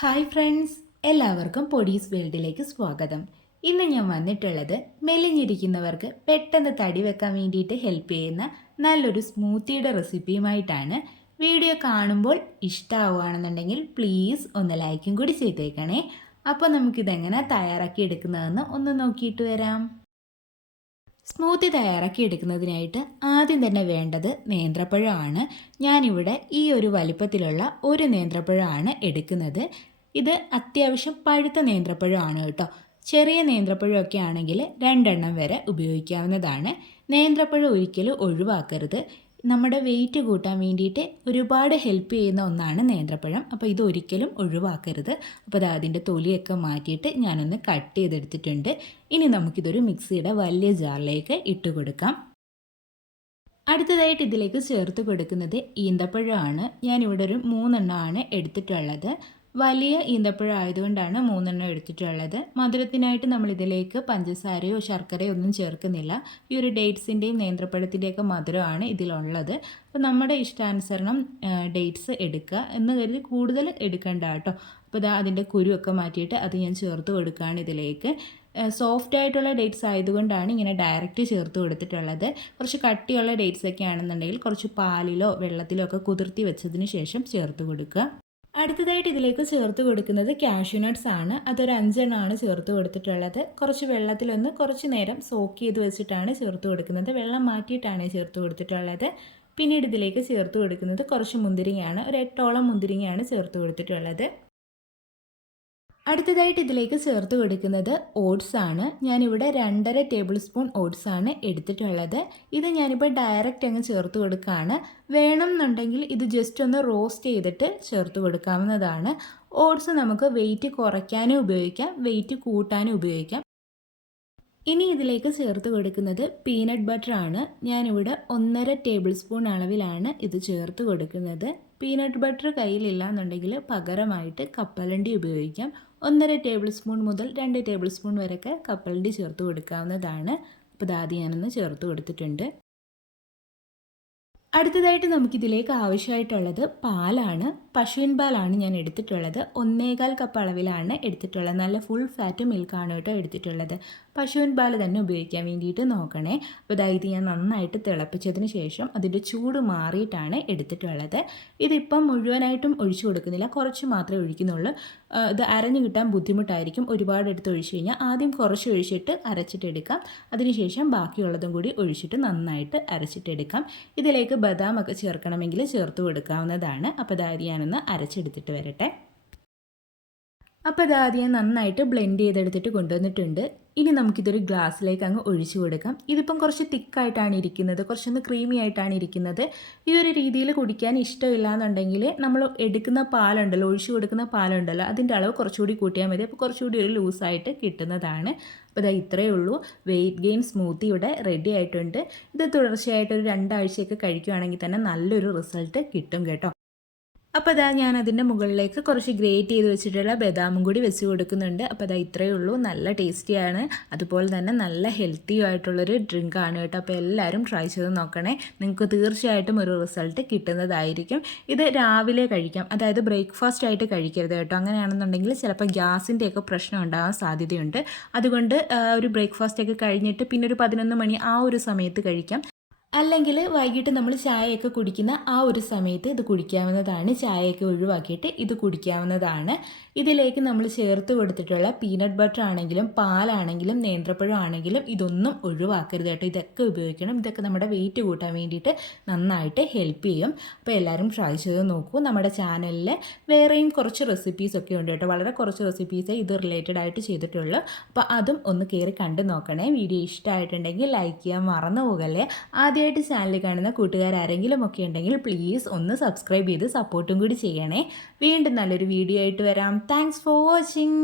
Hi friends, എല്ലാവർക്കും പൊടീസ് വേൾഡിലേക്ക് സ്വാഗതം. ഇന്ന് ഞാൻ വന്നിട്ടുള്ളത് മെലിഞ്ഞിരിക്കുന്നവർക്ക് പെട്ടെന്ന് തടി വെക്കാൻ വേണ്ടിയിട്ട് ഹെൽപ്പ് ചെയ്യുന്ന നല്ലൊരു സ്മൂത്തിയുടെ റെസിപ്പിയുമായിട്ടാണ്. വീഡിയോ കാണുമ്പോൾ ഇഷ്ടമാവുകയാണെന്നുണ്ടെങ്കിൽ പ്ലീസ് ഒന്ന് ലൈക്കും കൂടി ചെയ്തേക്കണേ. അപ്പോൾ നമുക്കിതെങ്ങനെ തയ്യാറാക്കി എടുക്കുന്നതെന്ന് ഒന്ന് നോക്കിയിട്ട് വരാം. സ്മൂത്തി തയ്യാറാക്കി എടുക്കുന്നതിനായിട്ട് ആദ്യം തന്നെ വേണ്ടത് നേന്ത്രപ്പഴമാണ്. ഞാനിവിടെ ഈ ഒരു വലിപ്പത്തിലുള്ള ഒരു നേന്ത്രപ്പഴമാണ് എടുക്കുന്നത്. ഇത് അത്യാവശ്യം പഴുത്ത നേന്ത്രപ്പഴമാണ് കേട്ടോ. ചെറിയ നേന്ത്രപ്പഴമൊക്കെ ആണെങ്കിൽ 2 എണ്ണം വരെ ഉപയോഗിക്കാവുന്നതാണ്. നേന്ത്രപ്പഴം ഒരിക്കലും ഒഴിവാക്കരുത്. നമ്മുടെ വെയിറ്റ് കൂട്ടാൻ വേണ്ടിയിട്ട് ഒരുപാട് ഹെൽപ്പ് ചെയ്യുന്ന ഒന്നാണ് നേന്ത്രപ്പഴം. അപ്പോൾ ഇതൊരിക്കലും ഒഴിവാക്കരുത്. അപ്പോൾ അതിൻ്റെ തൊലിയൊക്കെ മാറ്റിയിട്ട് ഞാനൊന്ന് കട്ട് ചെയ്തെടുത്തിട്ടുണ്ട്. ഇനി നമുക്കിതൊരു മിക്സിയുടെ വലിയ ജാറിലേക്ക് ഇട്ട് കൊടുക്കാം. അടുത്തതായിട്ട് ഇതിലേക്ക് ചേർത്ത് കൊടുക്കുന്നത് ഈന്തപ്പഴമാണ്. ഞാനിവിടെ ഒരു 3 എണ്ണമാണ് എടുത്തിട്ടുള്ളത്. വലിയ ഈന്തപ്പഴം ആയതുകൊണ്ടാണ് 3 എണ്ണം എടുത്തിട്ടുള്ളത്. മധുരത്തിനായിട്ട് നമ്മളിതിലേക്ക് പഞ്ചസാരയോ ശർക്കരയോ ഒന്നും ചേർക്കുന്നില്ല. ഈ ഒരു ഡേറ്റ്സിൻ്റെയും നേന്ത്രപ്പഴത്തിൻ്റെയൊക്കെ മധുരമാണ് ഇതിലുള്ളത്. അപ്പോൾ നമ്മുടെ ഇഷ്ടാനുസരണം ഡേറ്റ്സ് എടുക്കുക എന്ന് കരുതി കൂടുതൽ എടുക്കണ്ട കേട്ടോ. അപ്പോൾ അതിൻ്റെ കുരുവൊക്കെ മാറ്റിയിട്ട് അത് ഞാൻ ചേർത്ത് കൊടുക്കുകയാണ് ഇതിലേക്ക്. സോഫ്റ്റ് ആയിട്ടുള്ള ഡേറ്റ്സ് ആയതുകൊണ്ടാണ് ഇങ്ങനെ ഡയറക്റ്റ് ചേർത്ത് കൊടുത്തിട്ടുള്ളത്. കുറച്ച് കട്ടിയുള്ള ഡേറ്റ്സ് ഒക്കെ ആണെന്നുണ്ടെങ്കിൽ കുറച്ച് പാലിലോ വെള്ളത്തിലോ ഒക്കെ കുതിർത്തി വെച്ചതിന് ശേഷം ചേർത്ത് കൊടുക്കുക. അടുത്തതായിട്ട് ഇതിലേക്ക് ചേർത്ത് കൊടുക്കുന്നത് കാഷ്യൂ നട്ട്സ് ആണ്. അതൊരു 5 എണ്ണമാണ് ചേർത്ത് കൊടുത്തിട്ടുള്ളത്. കുറച്ച് വെള്ളത്തിലൊന്ന് കുറച്ച് നേരം സോക്ക് ചെയ്ത് വെച്ചിട്ടാണ് ചേർത്ത് കൊടുക്കുന്നത്. വെള്ളം മാറ്റിയിട്ടാണ് ചേർത്ത് കൊടുത്തിട്ടുള്ളത്. പിന്നീട് ഇതിലേക്ക് ചേർത്ത് കൊടുക്കുന്നത് കുറച്ച് മുന്തിരിങ്ങയാണ്. ഒരു 8ഓളം മുന്തിരിങ്ങയാണ് ചേർത്ത് കൊടുത്തിട്ടുള്ളത്. അടുത്തതായിട്ട് ഇതിലേക്ക് ചേർത്ത് കൊടുക്കുന്നത് ഓട്സ് ആണ്. ഞാനിവിടെ 2.5 ടേബിൾ സ്പൂൺ ഓട്സ് ആണ് എടുത്തിട്ടുള്ളത്. ഇത് ഞാനിപ്പോൾ ഡയറക്റ്റ് അങ്ങ് ചേർത്ത് കൊടുക്കുകയാണ്. വേണം എന്നുണ്ടെങ്കിൽ ഇത് ജസ്റ്റ് ഒന്ന് റോസ്റ്റ് ചെയ്തിട്ട് ചേർത്ത് കൊടുക്കാവുന്നതാണ്. ഓട്സ് നമുക്ക് വെയിറ്റ് കുറയ്ക്കാനും ഉപയോഗിക്കാം, വെയിറ്റ് കൂട്ടാനും ഉപയോഗിക്കാം. ഇനി ഇതിലേക്ക് ചേർത്ത് കൊടുക്കുന്നത് പീനട്ട് ബട്ടർ ആണ്. ഞാനിവിടെ 1.5 ടേബിൾ സ്പൂൺ അളവിലാണ് ഇത് ചേർത്ത് കൊടുക്കുന്നത്. പീനട്ട് ബട്ടർ കയ്യിലില്ല എന്നുണ്ടെങ്കിൽ പകരമായിട്ട് കപ്പലണ്ടി ഉപയോഗിക്കാം. 1.5 ടേബിൾ സ്പൂൺ മുതൽ 2 ടേബിൾ സ്പൂൺ വരെയൊക്കെ കപ്പലണ്ടി ചേർത്ത് കൊടുക്കാവുന്നതാണ്. അപ്പോൾ ആദ്യം ഞാനൊന്ന് ചേർത്ത് കൊടുത്തിട്ടുണ്ട്. അടുത്തതായിട്ട് നമുക്കിതിലേക്ക് ആവശ്യമായിട്ടുള്ളത് പാലാണ്. പശുവിൻ പാലാണ് ഞാൻ എടുത്തിട്ടുള്ളത്. 1.25 കപ്പ് അളവിലാണ് എടുത്തിട്ടുള്ളത്. നല്ല ഫുൾ ഫാറ്റ് മിൽക്കാണ് കേട്ടോ എടുത്തിട്ടുള്ളത്. പശുവിൻ പാൽ തന്നെ ഉപയോഗിക്കാൻ വേണ്ടിയിട്ട് നോക്കണേ. അപ്പോൾ ഇത് ഞാൻ നന്നായിട്ട് തിളപ്പിച്ചതിന് ശേഷം അതിൻ്റെ ചൂട് മാറിയിട്ടാണ് എടുത്തിട്ടുള്ളത്. ഇതിപ്പം മുഴുവനായിട്ടും ഒഴിച്ചു കൊടുക്കുന്നില്ല, കുറച്ച് മാത്രമേ ഒഴിക്കുന്നുള്ളൂ. ഇത് അരഞ്ഞു കിട്ടാൻ ബുദ്ധിമുട്ടായിരിക്കും. ഒരുപാട് എടുത്ത് ഒഴിച്ചു കഴിഞ്ഞാൽ ആദ്യം കുറച്ച് ഒഴിച്ചിട്ട് അരച്ചിട്ടെടുക്കാം. അതിനുശേഷം ബാക്കിയുള്ളതും കൂടി ഒഴിച്ചിട്ട് നന്നായിട്ട് അരച്ചിട്ടെടുക്കാം. ഇതിലേക്ക് ബദാമൊക്കെ ചേർക്കണമെങ്കിൽ ചേർത്ത് കൊടുക്കാവുന്നതാണ്. അപ്പോൾ ഞാനൊന്ന് അരച്ചെടുത്തിട്ട് വരട്ടെ. അപ്പോൾ ഞാൻ നന്നായിട്ട് ബ്ലെൻഡ് ചെയ്തെടുത്തിട്ട് കൊണ്ടുവന്നിട്ടുണ്ട്. ഇനി നമുക്കിതൊരു ഗ്ലാസ്സിലേക്ക് അങ്ങ് ഒഴിച്ചു കൊടുക്കാം. ഇതിപ്പം കുറച്ച് തിക്കായിട്ടാണ് ഇരിക്കുന്നത്, കുറച്ചൊന്ന് ക്രീമി ആയിട്ടാണ് ഇരിക്കുന്നത്. ഈ ഒരു രീതിയിൽ കുടിക്കാൻ ഇഷ്ടമില്ല എന്നുണ്ടെങ്കിൽ നമ്മൾ എടുക്കുന്ന പാലുണ്ടല്ലോ, ഒഴിച്ചു കൊടുക്കുന്ന പാലുണ്ടല്ലോ, അതിൻ്റെ അളവ് കുറച്ചുകൂടി കൂട്ടിയാൽ മതി. അപ്പോൾ കുറച്ചുകൂടി ഒരു ലൂസായിട്ട് കിട്ടുന്നതാണ്. അപ്പോൾ ഇത്രയേ ഉള്ളൂ. വെയിറ്റ് ഗെയിൻ സ്മൂത്തി ഇവിടെ റെഡി ആയിട്ടുണ്ട്. ഇത് തുടർച്ചയായിട്ട് ഒരു 2 ആഴ്ചയൊക്കെ കഴിക്കുകയാണെങ്കിൽ തന്നെ നല്ലൊരു റിസൾട്ട് കിട്ടും കേട്ടോ. അപ്പോൾ ഞാൻ അതിൻ്റെ മുകളിലേക്ക് കുറച്ച് ഗ്രേറ്റ് ചെയ്ത് വെച്ചിട്ടുള്ള ബദാമും കൂടി വെച്ച് കൊടുക്കുന്നുണ്ട്. അപ്പോൾ ഇത്രയേ ഉള്ളൂ. നല്ല ടേസ്റ്റിയാണ്, അതുപോലെ തന്നെ നല്ല ഹെൽത്തി ആയിട്ടുള്ളൊരു ഡ്രിങ്കാണ് കേട്ടോ. അപ്പോൾ എല്ലാവരും ട്രൈ ചെയ്ത് നോക്കണേ. നിങ്ങൾക്ക് തീർച്ചയായിട്ടും ഒരു റിസൾട്ട് കിട്ടുന്നതായിരിക്കും. ഇത് രാവിലെ കഴിക്കാം, അതായത് ബ്രേക്ക്ഫാസ്റ്റ് ആയിട്ട് കഴിക്കരുത് കേട്ടോ. അങ്ങനെയാണെന്നുണ്ടെങ്കിൽ ചിലപ്പോൾ ഗ്യാസിൻ്റെയൊക്കെ പ്രശ്നം ഉണ്ടാകാൻ സാധ്യതയുണ്ട്. അതുകൊണ്ട് ഒരു ബ്രേക്ക്ഫാസ്റ്റൊക്കെ കഴിഞ്ഞിട്ട് പിന്നെ ഒരു 11 മണി ആ ഒരു സമയത്ത് കഴിക്കാം. അല്ലെങ്കിൽ വൈകിട്ട് നമ്മൾ ചായയൊക്കെ കുടിക്കുന്ന ആ ഒരു സമയത്ത് ഇത് കുടിക്കാവുന്നതാണ്. ചായയൊക്കെ ഒഴിവാക്കിയിട്ട് ഇത് കുടിക്കാവുന്നതാണ്. ഇതിലേക്ക് നമ്മൾ ചേർത്ത് കൊടുത്തിട്ടുള്ള പീനട്ട് ബട്ടർ ആണെങ്കിലും പാലാണെങ്കിലും നേന്ത്രപ്പഴം ആണെങ്കിലും ഇതൊന്നും ഒഴിവാക്കരുത് കേട്ടോ. ഇതൊക്കെ ഉപയോഗിക്കണം. ഇതൊക്കെ നമ്മുടെ വെയിറ്റ് കൂട്ടാൻ വേണ്ടിയിട്ട് നന്നായിട്ട് ഹെൽപ്പ് ചെയ്യും. അപ്പോൾ എല്ലാവരും ട്രൈ ചെയ്ത് നോക്കൂ. നമ്മുടെ ചാനലിൽ വേറെയും കുറച്ച് റെസിപ്പീസൊക്കെ ഉണ്ട് കേട്ടോ. വളരെ കുറച്ച് റെസിപ്പീസേ ഇത് റിലേറ്റഡ് ആയിട്ട് ചെയ്തിട്ടുള്ളൂ. അപ്പോൾ അതും ഒന്ന് കയറി കണ്ടു നോക്കണേ. വീഡിയോ ഇഷ്ടമായിട്ടുണ്ടെങ്കിൽ ലൈക്ക് ചെയ്യാൻ മറന്നു പോകല്ലേ. ആദ്യമായിട്ട് ചാനൽ കാണുന്ന കൂട്ടുകാരാരെങ്കിലും ഒക്കെ ഉണ്ടെങ്കിൽ പ്ലീസ് ഒന്ന് സബ്സ്ക്രൈബ് ചെയ്ത് സപ്പോർട്ടും കൂടി ചെയ്യണേ. വീണ്ടും നല്ലൊരു വീഡിയോ ആയിട്ട് വരാം. Thanks for watching.